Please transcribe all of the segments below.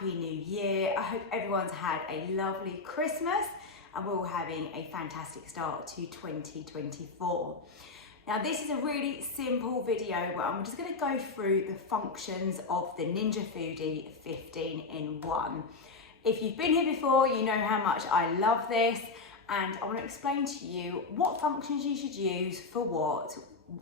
Happy New Year. I hope everyone's had a lovely Christmas and we're all having a fantastic start to 2024. Now this is a really simple video where I'm just going to go through the functions of the Ninja Foodi 15-in-1. If you've been here before, you know how much I love this, and I want to explain to you what functions you should use for what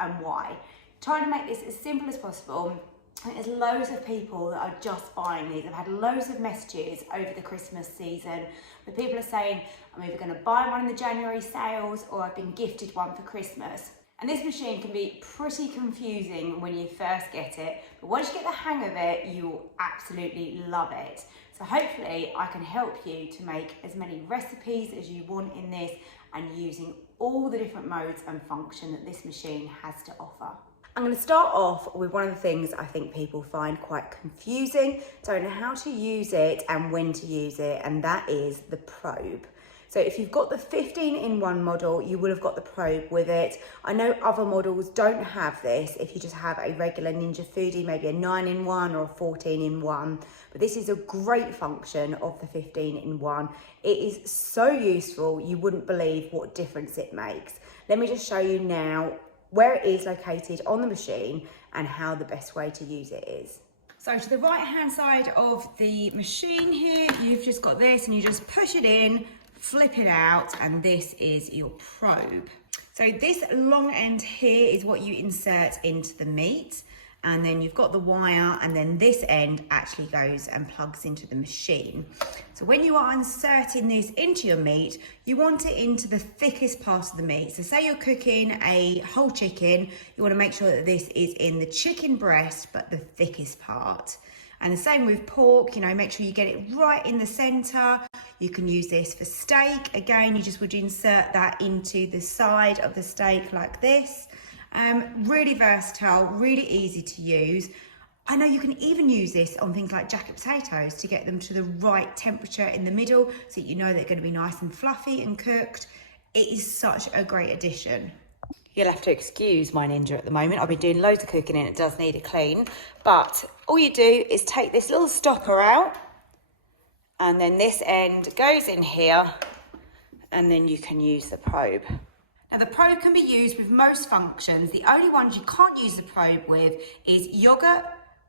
and why. Trying to make this as simple as possible. And there's loads of people that are just buying these. I've had loads of messages over the Christmas season where people are saying, I'm either going to buy one in the January sales or I've been gifted one for Christmas. And this machine can be pretty confusing when you first get it, but once you get the hang of it, you'll absolutely love it. So hopefully I can help you to make as many recipes as you want in this and using all the different modes and function that this machine has to offer. I'm going to start off with one of the things I think people find quite confusing, don't know how to use it and when to use it, and that is the probe. So if you've got the 15-in-1 model, you will have got the probe with it. I know other models don't have this if you just have a regular Ninja Foodi, maybe a 9-in-1 or a 14-in-1. But this is a great function of the 15-in-1. It is so useful, you wouldn't believe what difference it makes. Let me just show you now where it is located on the machine and how the best way to use it is. So to the right hand side of the machine here, you've just got this and you just push it in, flip it out, and this is your probe. So this long end here is what you insert into the meat, and then you've got the wire, and then this end actually goes and plugs into the machine. So when you are inserting this into your meat, you want it into the thickest part of the meat. So say you're cooking a whole chicken, you want to make sure that this is in the chicken breast, but the thickest part. And the same with pork, you know, make sure you get it right in the center. You can use this for steak. Again, you just would insert that into the side of the steak like this. Really versatile, really easy to use. I know you can even use this on things like jacket potatoes to get them to the right temperature in the middle so you know they're going to be nice and fluffy and cooked. It is such a great addition. You'll have to excuse my Ninja at the moment. I've been doing loads of cooking and it does need a clean. But all you do is take this little stopper out and then this end goes in here and then you can use the probe. Now the probe can be used with most functions. The only ones you can't use the probe with is yogurt,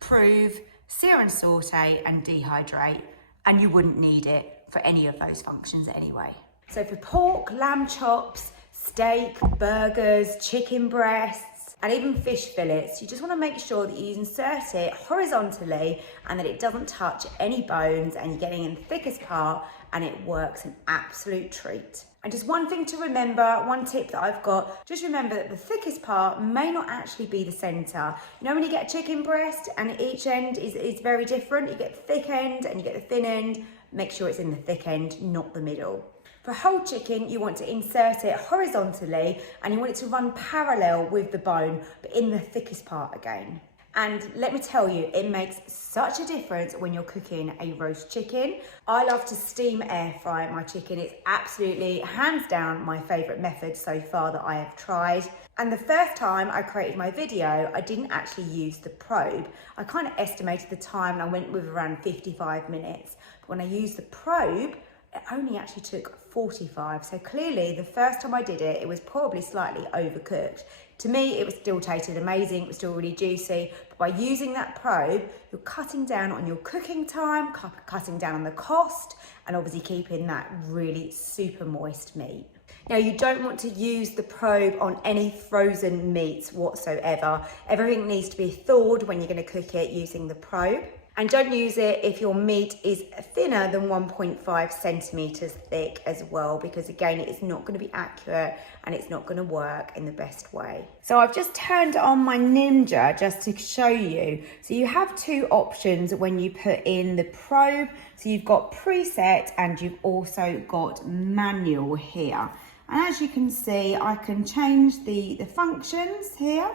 prove, sear and saute and dehydrate. And you wouldn't need it for any of those functions anyway. So for pork, lamb chops, steak, burgers, chicken breasts, and even fish fillets, you just want to make sure that you insert it horizontally and that it doesn't touch any bones and you're getting in the thickest part, and it works an absolute treat. And just one thing to remember, one tip that I've got, just remember that the thickest part may not actually be the center. You know when you get a chicken breast and each end is very different, you get the thick end and you get the thin end, make sure it's in the thick end, not the middle. For whole chicken, you want to insert it horizontally and you want it to run parallel with the bone, but in the thickest part again. And let me tell you, it makes such a difference when you're cooking a roast chicken. I love to steam air fry my chicken. It's absolutely, hands down, my favorite method so far that I have tried. And the first time I created my video, I didn't actually use the probe. I kind of estimated the time and I went with around 55 minutes. But when I used the probe, it only actually took 45. So clearly the first time I did it, it was probably slightly overcooked. To me, it was still tasted amazing. It was still really juicy. But by using that probe, you're cutting down on your cooking time, cutting down on the cost, and obviously keeping that really super moist meat. Now, you don't want to use the probe on any frozen meats whatsoever. Everything needs to be thawed when you're going to cook it using the probe. And don't use it if your meat is thinner than 1.5 centimeters thick as well, because again, it is not going to be accurate and it's not going to work in the best way. So I've just turned on my Ninja just to show you. So you have two options when you put in the probe. So you've got preset and you've also got manual here. And as you can see, I can change the functions here.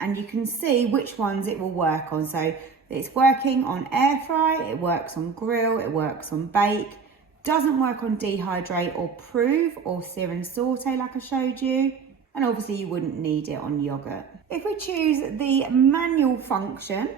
And you can see which ones it will work on. So it's working on air fry, it works on grill, it works on bake, doesn't work on dehydrate or prove or sear and saute like I showed you. And obviously you wouldn't need it on yogurt. If we choose the manual function,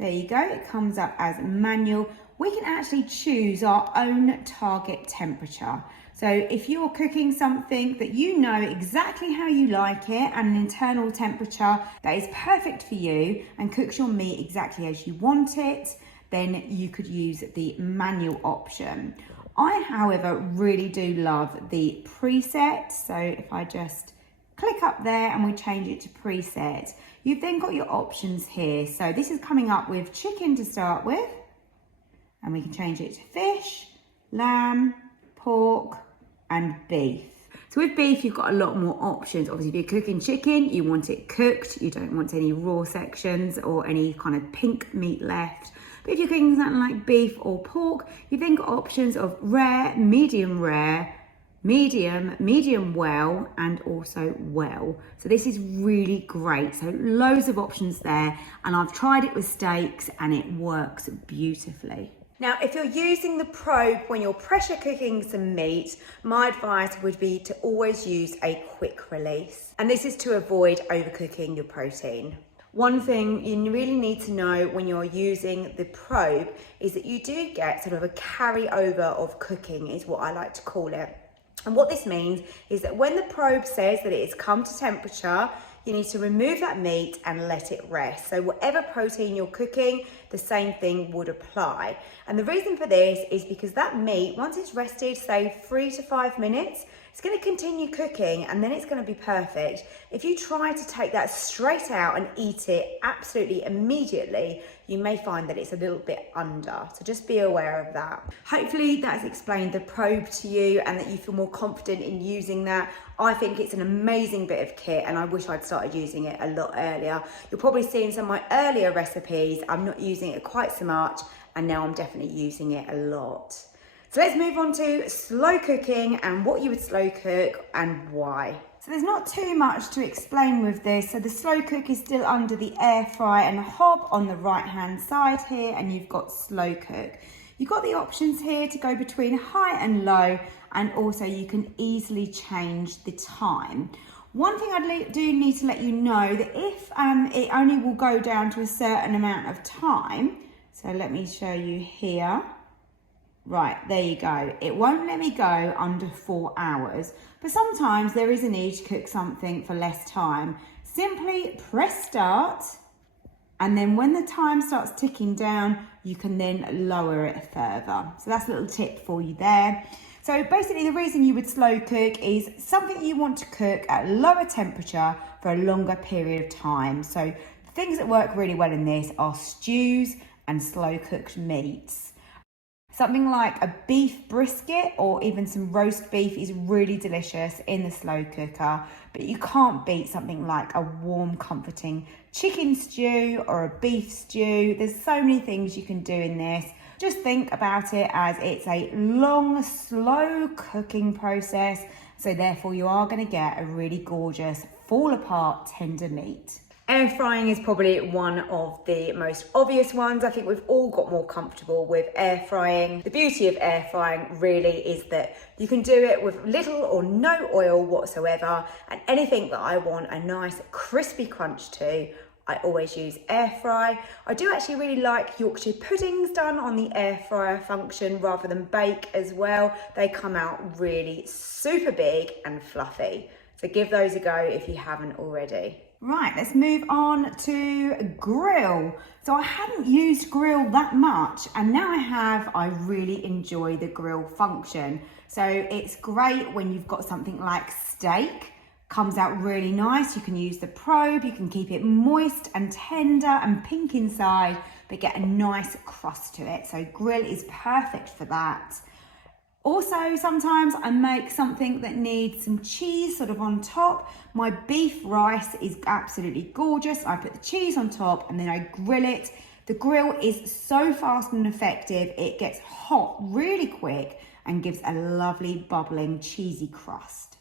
There you go, it comes up as manual. We can actually choose our own target temperature. So if you're cooking something that you know exactly how you like it and an internal temperature that is perfect for you and cooks your meat exactly as you want it, then you could use the manual option. I, however, really do love the preset. So if I just click up there and we change it to preset, you've then got your options here. So this is coming up with chicken to start with, and we can change it to fish, lamb, pork, and beef. So with beef, you've got a lot more options. Obviously, if you're cooking chicken, you want it cooked. You don't want any raw sections or any kind of pink meat left. But if you're cooking something like beef or pork, you've then got options of rare, medium, medium well, and also well. So this is really great. So loads of options there. And I've tried it with steaks and it works beautifully. Now, if you're using the probe when you're pressure cooking some meat, my advice would be to always use a quick release. And this is to avoid overcooking your protein. One thing you really need to know when you're using the probe is that you do get sort of a carryover of cooking, is what I like to call it. And what this means is that when the probe says that it has come to temperature, you need to remove that meat and let it rest. So whatever protein you're cooking, the same thing would apply. And the reason for this is because that meat, once it's rested, say 3 to 5 minutes, it's going to continue cooking and then it's going to be perfect. If you try to take that straight out and eat it absolutely immediately, you may find that it's a little bit under. So just be aware of that. Hopefully that's explained the probe to you and that you feel more confident in using that. I think it's an amazing bit of kit and I wish I'd started using it a lot earlier. You're probably seeing some of my earlier recipes. I'm not using it quite so much and now I'm definitely using it a lot. So let's move on to slow cooking and what you would slow cook and why. So there's not too much to explain with this. So the slow cook is still under the air fry and hob on the right hand side here, and you've got slow cook. You've got the options here to go between high and low, and also you can easily change the time. One thing I do need to let you know that if it only will go down to a certain amount of time, so let me show you here. Right, there you go. It won't let me go under 4 hours, but sometimes there is a need to cook something for less time. Simply press start, and then when the time starts ticking down, you can then lower it further. So that's a little tip for you there. So basically the reason you would slow cook is something you want to cook at lower temperature for a longer period of time. So the things that work really well in this are stews and slow cooked meats. Something like a beef brisket or even some roast beef is really delicious in the slow cooker, but you can't beat something like a warm, comforting chicken stew or a beef stew. There's so many things you can do in this. Just think about it as it's a long, slow cooking process, so therefore you are going to get a really gorgeous, fall apart, tender meat. Air frying is probably one of the most obvious ones. I think we've all got more comfortable with air frying. The beauty of air frying really is that you can do it with little or no oil whatsoever, and anything that I want a nice crispy crunch to, I always use air fry. I do actually really like Yorkshire puddings done on the air fryer function rather than bake as well. They come out really super big and fluffy. So give those a go if you haven't already. Right, let's move on to grill. So I hadn't used grill that much, and now I have. I really enjoy the grill function. So it's great when you've got something like steak, comes out really nice. You can use the probe, you can keep it moist and tender and pink inside, but get a nice crust to it. So grill is perfect for that. Also, sometimes I make something that needs some cheese sort of on top. My beef rice is absolutely gorgeous. I put the cheese on top and then I grill it. The grill is so fast and effective. It gets hot really quick and gives a lovely bubbling cheesy crust.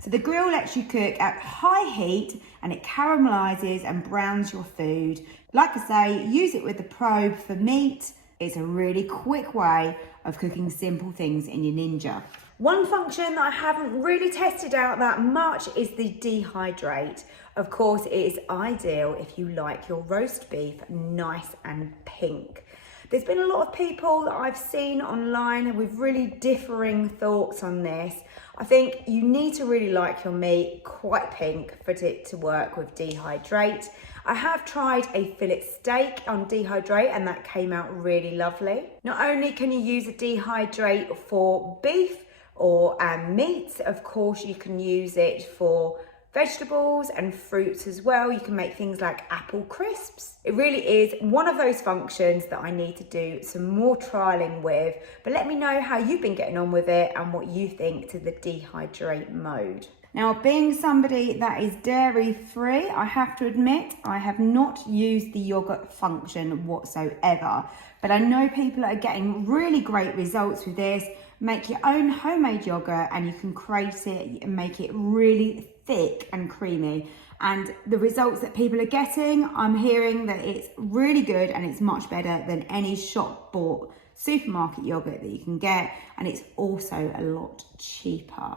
So the grill lets you cook at high heat and it caramelizes and browns your food. Like I say, use it with the probe for meat. It's a really quick way of cooking simple things in your Ninja. One function that I haven't really tested out that much is the dehydrate. Of course, it is ideal if you like your roast beef nice and pink. There's been a lot of people that I've seen online with really differing thoughts on this. I think you need to really like your meat quite pink for it to work with dehydrate. I have tried a fillet steak on dehydrate and that came out really lovely. Not only can you use a dehydrate for beef or meat, of course you can use it for vegetables and fruits as well. You can make things like apple crisps. It really is one of those functions that I need to do some more trialing with, but let me know how you've been getting on with it and what you think to the dehydrate mode. Now, being somebody that is dairy free, I have to admit I have not used the yogurt function whatsoever, but I know people are getting really great results with this. Make your own homemade yogurt and you can crate it and make it really thick and creamy, and the results that people are getting, I'm hearing that it's really good and it's much better than any shop bought supermarket yogurt that you can get, and it's also a lot cheaper.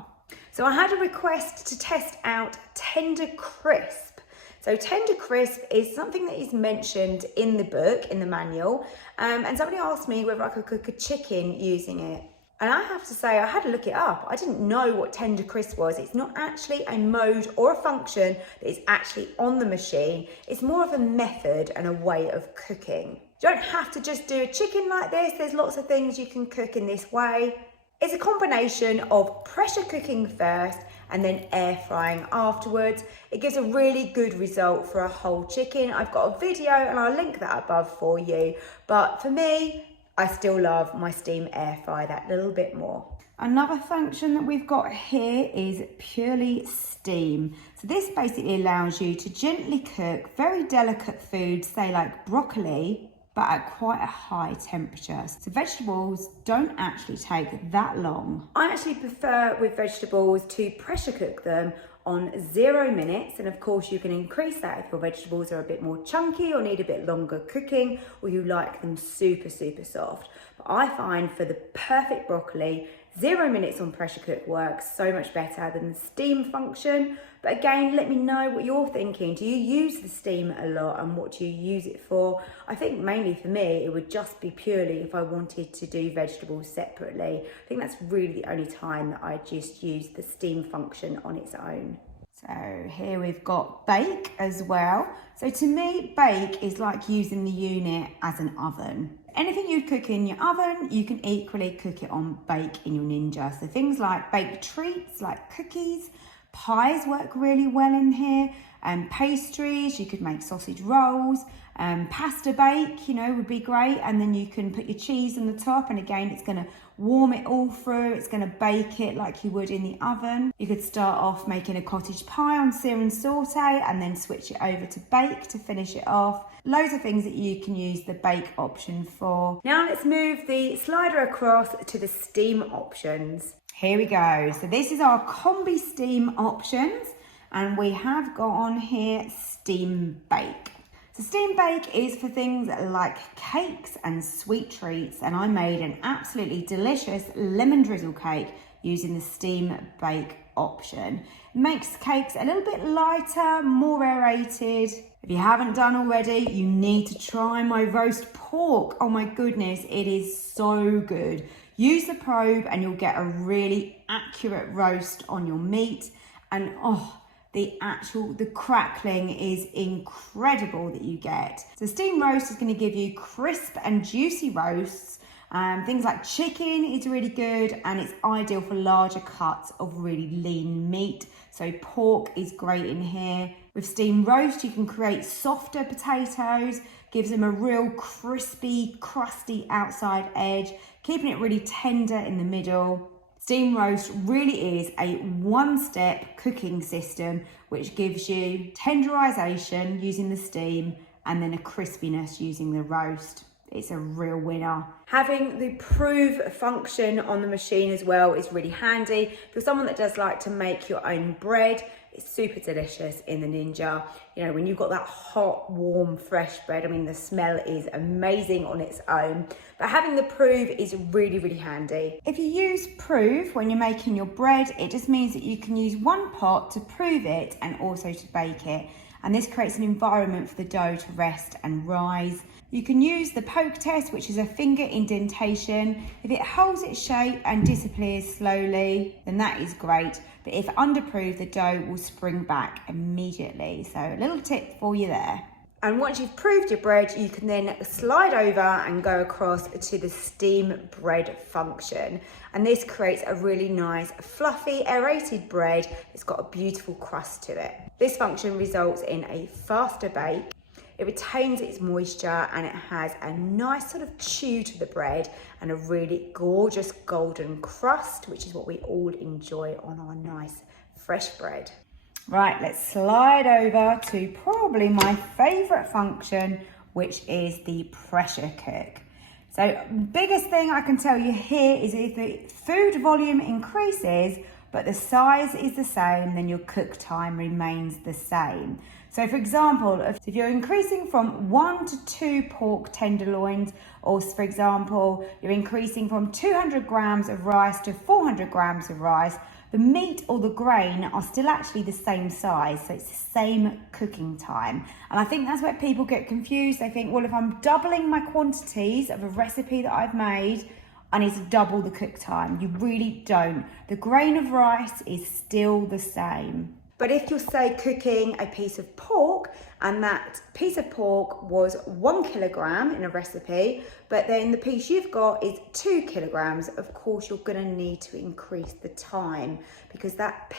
So I had a request to test out Tender Crisp. So Tender Crisp is something that is mentioned in the book, in the manual, and somebody asked me whether I could cook a chicken using it. And I have to say, I had to look it up. I didn't know what Tender Crisp was. It's not actually a mode or a function that is actually on the machine. It's more of a method and a way of cooking. You don't have to just do a chicken like this. There's lots of things you can cook in this way. It's a combination of pressure cooking first and then air frying afterwards. It gives a really good result for a whole chicken. I've got a video and I'll link that above for you. But for me, I still love my steam air fry that little bit more. Another function that we've got here is purely steam. So this basically allows you to gently cook very delicate foods, say like broccoli, but at quite a high temperature. So vegetables don't actually take that long. I actually prefer with vegetables to pressure cook them on 0 minutes, and of course you can increase that if your vegetables are a bit more chunky or need a bit longer cooking, or you like them super soft. But I find for the perfect broccoli, 0 minutes on pressure cook works so much better than the steam function. But again, let me know what you're thinking. Do you use the steam a lot and what do you use it for? I think mainly for me, it would just be purely if I wanted to do vegetables separately. I think that's really the only time that I just use the steam function on its own. So here we've got bake as well. So to me, bake is like using the unit as an oven. Anything you cook in your oven, you can equally cook it on bake in your Ninja. So things like baked treats, like cookies, pies work really well in here, and pastries, you could make sausage rolls, pasta bake, you know, would be great, and then you can put your cheese on the top, and again, it's going to warm it all through, it's going to bake it like you would in the oven. You could start off making a cottage pie on sear and saute, and then switch it over to bake to finish it off. Loads of things that you can use the bake option for. Now let's move the slider across to the steam options. Here we go. So this is our combi steam options, and we have got on here steam bake. So steam bake is for things like cakes and sweet treats, and I made an absolutely delicious lemon drizzle cake using the steam bake option. It makes cakes a little bit lighter, more aerated. If you haven't done already, you need to try my roast pork. Oh my goodness, it is so good. Use the probe and you'll get a really accurate roast on your meat, and the crackling is incredible that you get. So steam roast is going to give you crisp and juicy roasts. Things like chicken is really good, and it's ideal for larger cuts of really lean meat. So pork is great in here. With steam roast, you can create softer potatoes, gives them a real crispy, crusty outside edge, keeping it really tender in the middle. Steam roast really is a one-step cooking system which gives you tenderization using the steam and then a crispiness using the roast. It's a real winner. Having the prove function on the machine as well is really handy. For someone that does like to make your own bread, It's super delicious in the Ninja. You know, when you've got that hot, warm, fresh bread, I mean, the smell is amazing on its own, but having the proof is really, really handy. If you use proof when you're making your bread, it just means that you can use one pot to proof it and also to bake it. And this creates an environment for the dough to rest and rise. You can use the poke test, which is a finger indentation. If it holds its shape and disappears slowly, then that is great. But if underproofed, the dough will spring back immediately. So a little tip for you there. And once you've proofed your bread, you can then slide over and go across to the steam bread function. And this creates a really nice, fluffy, aerated bread. It's got a beautiful crust to it. This function results in a faster bake. It retains its moisture and it has a nice sort of chew to the bread and a really gorgeous golden crust, which is what we all enjoy on our nice fresh bread. Right, let's slide over to probably my favourite function, which is the pressure cook. So biggest thing I can tell you here is if the food volume increases, but the size is the same, then your cook time remains the same. So for example, if you're increasing from 1 to 2 pork tenderloins, or for example, you're increasing from 200 grams of rice to 400 grams of rice, the meat or the grain are still actually the same size, so it's the same cooking time. And I think that's where people get confused. They think, well, if I'm doubling my quantities of a recipe that I've made, I need to double the cook time. You really don't. The grain of rice is still the same. But if you're, say, cooking a piece of pork and that piece of pork was 1 kilogram in a recipe, but then the piece you've got is 2 kilograms, of course you're going to need to increase the time because that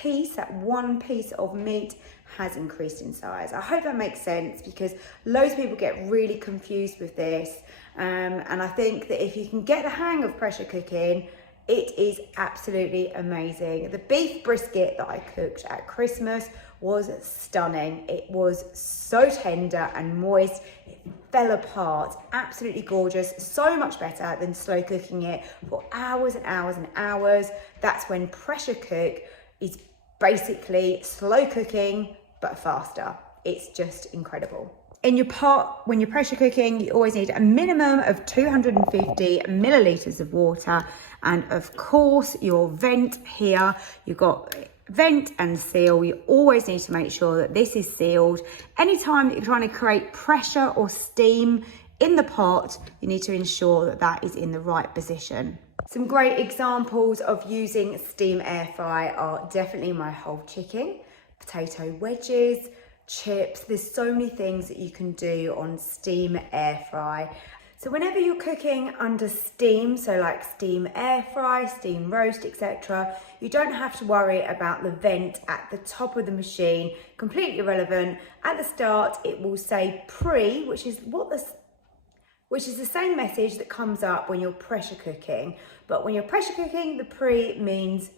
one piece of meat has increased in size. I hope that makes sense because loads of people get really confused with this. And I think that if you can get the hang of pressure cooking, it is absolutely amazing. The beef brisket that I cooked at Christmas was stunning. It was so tender and moist. It fell apart. Absolutely gorgeous. So much better than slow cooking it for hours and hours and hours. That's when pressure cook is basically slow cooking, but faster. It's just incredible. In your pot, when you're pressure cooking, you always need a minimum of 250 millilitres of water. And of course, your vent here, you've got vent and seal. You always need to make sure that this is sealed. Anytime that you're trying to create pressure or steam in the pot, you need to ensure that that is in the right position. Some great examples of using steam air fry are definitely my whole chicken, potato wedges, chips. There's so many things that you can do on steam air fry. So whenever you're cooking under steam, so like steam air fry, steam roast, etc., you don't have to worry about the vent at the top of the machine. Completely irrelevant. At the start, it will say pre, which is the same message that comes up when you're pressure cooking. But when you're pressure cooking, the pre means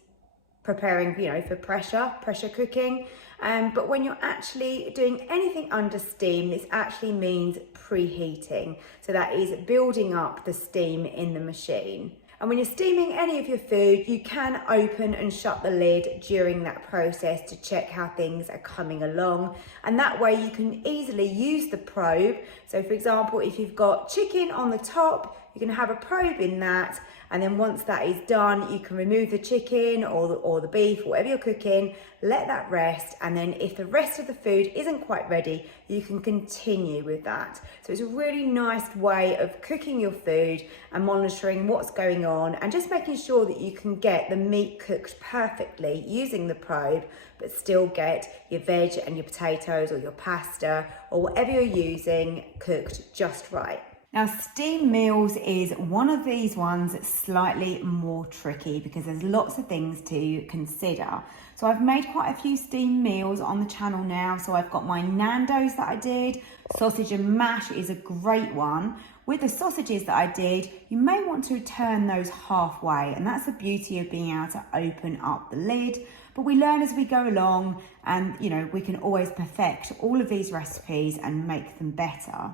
preparing, for pressure cooking. But when you're actually doing anything under steam, this actually means preheating. So that is building up the steam in the machine. And when you're steaming any of your food, you can open and shut the lid during that process to check how things are coming along. And that way you can easily use the probe. So for example, if you've got chicken on the top, you can have a probe in that. And then once that is done, you can remove the chicken or the beef, whatever you're cooking, let that rest. And then if the rest of the food isn't quite ready, you can continue with that. So it's a really nice way of cooking your food and monitoring what's going on and just making sure that you can get the meat cooked perfectly using the probe, but still get your veg and your potatoes or your pasta or whatever you're using cooked just right. Now, steam meals is one of these ones that's slightly more tricky because there's lots of things to consider. So I've made quite a few steam meals on the channel now. So I've got my Nando's that I did. Sausage and mash is a great one. With the sausages that I did, you may want to turn those halfway, and that's the beauty of being able to open up the lid. But we learn as we go along, and we can always perfect all of these recipes and make them better.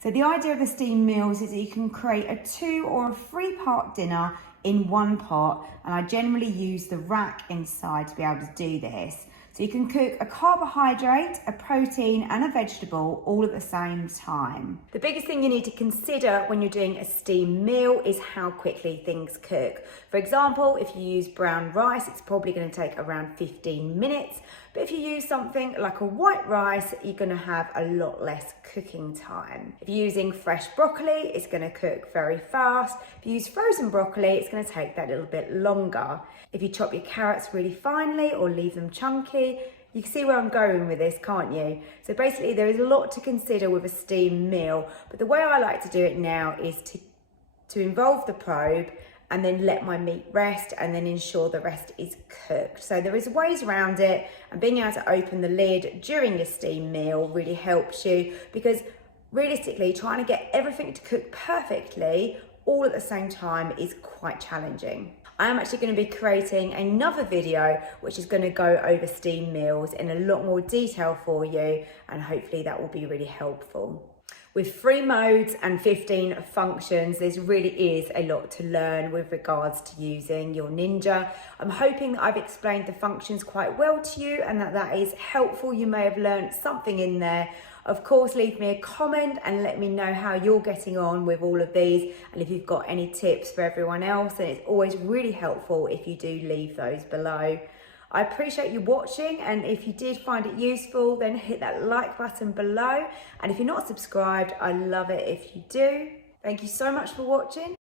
So the idea of the steam meals is that you can create a 2 or a 3-part dinner in one pot, and I generally use the rack inside to be able to do this. So you can cook a carbohydrate, a protein and a vegetable all at the same time. The biggest thing you need to consider when you're doing a steamed meal is how quickly things cook. For example, if you use brown rice, it's probably going to take around 15 minutes. But if you use something like a white rice, you're going to have a lot less cooking time. If you're using fresh broccoli, it's going to cook very fast. If you use frozen broccoli, it's going to take that little bit longer. If you chop your carrots really finely or leave them chunky, you can see where I'm going with this, can't you? So basically there is a lot to consider with a steamed meal, but the way I like to do it now is to involve the probe and then let my meat rest and then ensure the rest is cooked. So there is ways around it, and being able to open the lid during your steam meal really helps you, because realistically trying to get everything to cook perfectly all at the same time is quite challenging. I am actually going to be creating another video which is going to go over steam meals in a lot more detail for you, and hopefully that will be really helpful. With 3 modes and 15 functions, there really is a lot to learn with regards to using your Ninja. I'm hoping that I've explained the functions quite well to you and that is helpful. You may have learned something in there. Of course, leave me a comment and let me know how you're getting on with all of these, and if you've got any tips for everyone else, and it's always really helpful if you do leave those below. I appreciate you watching, and if you did find it useful, then hit that like button below, and if you're not subscribed, I love it if you do. Thank you so much for watching,